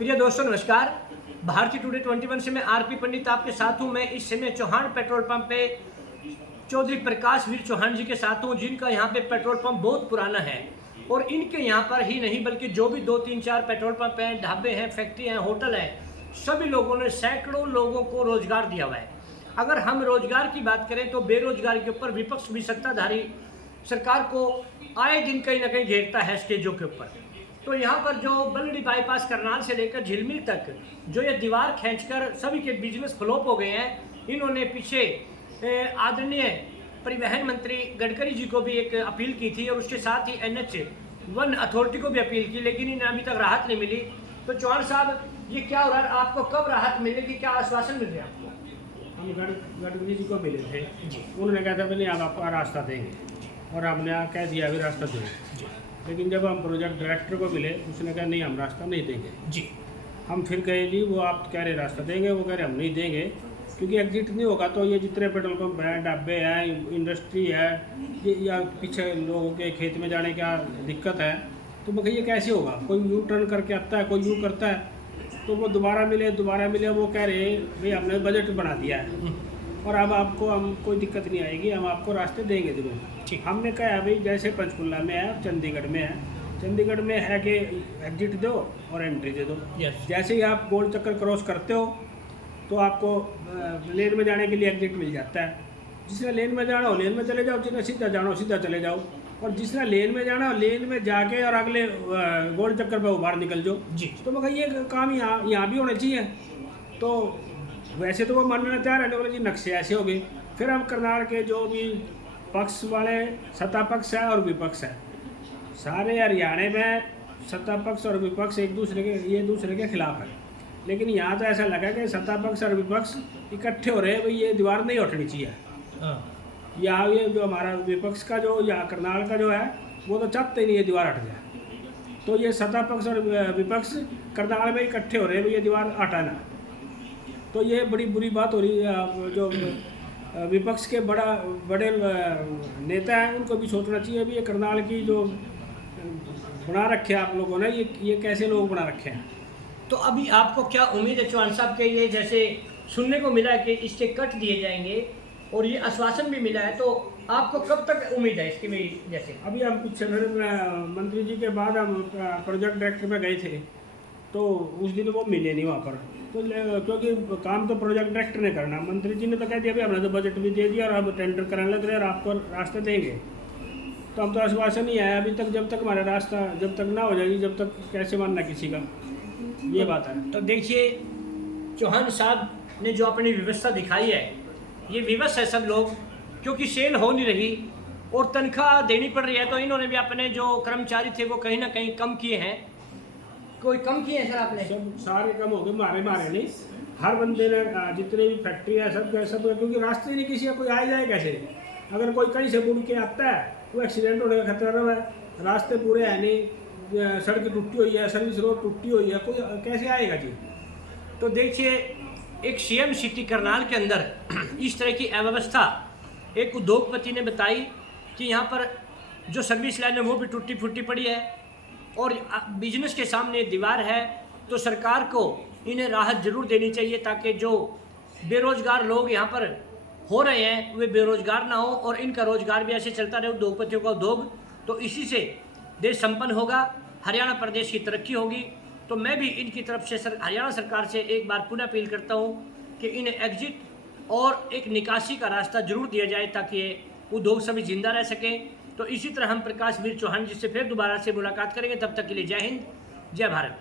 प्रिय दोस्तों नमस्कार। भारतीय टुडे 21 से मैं आरपी पंडित आपके साथ हूं। मैं इस समय चौहान पेट्रोल पंप पे चौधरी प्रकाश वीर चौहान जी के साथ हूं, जिनका यहां पे पेट्रोल पंप बहुत पुराना है और इनके यहां पर ही नहीं बल्कि जो भी 2-3-4 पेट्रोल पंप हैं, ढाबे हैं, फैक्ट्री हैं, होटल हैं, सभी लोगों ने सैकड़ों लोगों को रोजगार दिया हुआ है। अगर हम रोजगार की बात करें तो बेरोजगारी के ऊपर विपक्ष भी सत्ताधारी सरकार को आए दिन कहीं ना कहीं घेरता है स्टेजों के ऊपर। तो यहाँ पर जो बल्लड़ी बाईपास करनाल से लेकर झिलमिल तक जो ये दीवार खींचकर सभी के बिजनेस फ्लॉप हो गए हैं, इन्होंने पीछे आदरणीय परिवहन मंत्री गडकरी जी को भी एक अपील की थी और उसके साथ ही NH1 अथॉरिटी को भी अपील की, लेकिन इन्हें अभी तक राहत नहीं मिली। तो चौहान साहब, ये क्या हो रहा है? आपको कब राहत मिलेगी? क्या आश्वासन मिल रहा है आपको? हम गडकरी जी को मिले थे जी। उन्होंने कहा था नहीं आप आपका रास्ता देंगे और हमने कह दिया अभी रास्ता देंगे। लेकिन जब हम प्रोजेक्ट डायरेक्टर को मिले उसने कहा नहीं हम रास्ता नहीं देंगे जी। हम फिर कहे जी वो आप कह रहे रास्ता देंगे, वो कह रहे हम नहीं देंगे क्योंकि एग्जिट नहीं होगा तो ये जितने पेट्रोल पंप हैं, ढाबे हैं, इंडस्ट्री है, ये या पीछे लोगों के खेत में जाने का दिक्कत है, तो मैं ये कैसे होगा? कोई यू टर्न करके आता है, कोई यू करता है, तो वो दोबारा मिले वो कह रहे भाई हमने बजट बना दिया है और अब आपको हम कोई दिक्कत नहीं आएगी, हम आपको रास्ते देंगे जरूर। ठीक, हमने कहा भाई जैसे पंचकुला में है और चंडीगढ़ में है, चंडीगढ़ में है कि एग्जिट दो और एंट्री दे दो। जैसे ही आप गोल चक्कर क्रॉस करते हो तो आपको लेन में जाने के लिए एग्जिट मिल जाता है। जिसने लेन में जाना हो लेन में चले जाओ, जिसने सीधा जाना हो सीधा चले जाओ, और जिसने लेन में जाना हो लेन में जाके और अगले गोल चक्कर पर बाहर निकल जाओ जी। तो मैं ये काम यहाँ भी होना चाहिए। तो वैसे तो वो मानना तैयार है, बोले जी नक्शे ऐसे हो गए। फिर हम करनाल के जो भी पक्ष वाले सत्ता पक्ष है और विपक्ष है, सारे हरियाणा में सत्ता पक्ष और विपक्ष एक दूसरे के खिलाफ है। लेकिन यहाँ तो ऐसा लगा कि सत्ता पक्ष और विपक्ष इकट्ठे हो रहे हैं भाई ये दीवार नहीं उठनी चाहिए। यहाँ ये जो हमारा विपक्ष का जो यहाँ करनाल का जो है वो तो चाहते ही नहीं ये दीवार हट जाए। तो ये सत्ता पक्ष और विपक्ष करनाल में इकट्ठे हो रहे हैं भाई ये दीवार हटाना। तो ये बड़ी बुरी बात हो रही है। जो विपक्ष के बड़े नेता हैं उनको भी सोचना चाहिए भी ये करनाल की जो बना रखे आप लोगों ने ये कैसे लोग बना रखे हैं। तो अभी आपको क्या उम्मीद है चौहान साहब के? ये जैसे सुनने को मिला है कि इसके कट दिए जाएंगे और ये आश्वासन भी मिला है, तो आपको कब तक उम्मीद है इसकी भी? जैसे अभी हम कुछ मंत्री जी के बाद हम प्रोजेक्ट डायरेक्टर में गए थे तो उस दिन वो मिले नहीं वहाँ पर, तो क्योंकि काम तो प्रोजेक्ट डायरेक्टर ने करना, मंत्री जी ने तो कह दिया भाई हमने तो बजट भी दे दिया और अब टेंडर कराने लग रहे और आपको रास्ता देंगे। तो हम तो आश्वासन नहीं आया अभी तक, जब तक हमारा रास्ता जब तक ना हो जाएगी जब तक कैसे मानना किसी का, ये बात है। तो देखिए चौहान साहब ने जो अपनी व्यवस्था दिखाई है, ये विवश है सब लोग, क्योंकि सेल हो नहीं रही और तनख्वाह देनी पड़ रही है। तो इन्होंने भी अपने जो कर्मचारी थे वो कहीं ना कहीं कम किए हैं। कोई कम किए हैं सर आपने? सब सारे कम हो गए, मारे नहीं, हर बंदे ने जितने भी फैक्ट्री है सब क्योंकि रास्ते नहीं किसी का कोई आ जाए कैसे? अगर कोई कहीं से मुड़ के आता है वो एक्सीडेंट होने का खतरा है, रास्ते पूरे है नहीं, सड़क टूटी हुई है, सर्विस रोड टूटी हुई है, कोई कैसे आएगा जी? तो देखिए एक CM सिटी करनाल के अंदर इस तरह की अव्यवस्था एक उद्योगपति ने बताई कि यहाँ पर जो सर्विस लाइन है वो भी टूटी फूटी पड़ी है और बिजनेस के सामने दीवार है। तो सरकार को इन्हें राहत जरूर देनी चाहिए ताकि जो बेरोजगार लोग यहाँ पर हो रहे हैं वे बेरोजगार ना हो और इनका रोजगार भी ऐसे चलता रहे, उद्योगपतियों का उद्योग, तो इसी से देश संपन्न होगा, हरियाणा प्रदेश की तरक्की होगी। तो मैं भी इनकी तरफ से हरियाणा सरकार से एक बार पुनः अपील करता हूँ कि इन्हें एग्जिट और एक निकासी का रास्ता जरूर दिया जाए ताकि ये उद्योग सभी जिंदा रह सकें। तो इसी तरह हम प्रकाश वीर चौहान जी से फिर दोबारा से मुलाकात करेंगे। तब तक के लिए जय हिंद, जय भारत।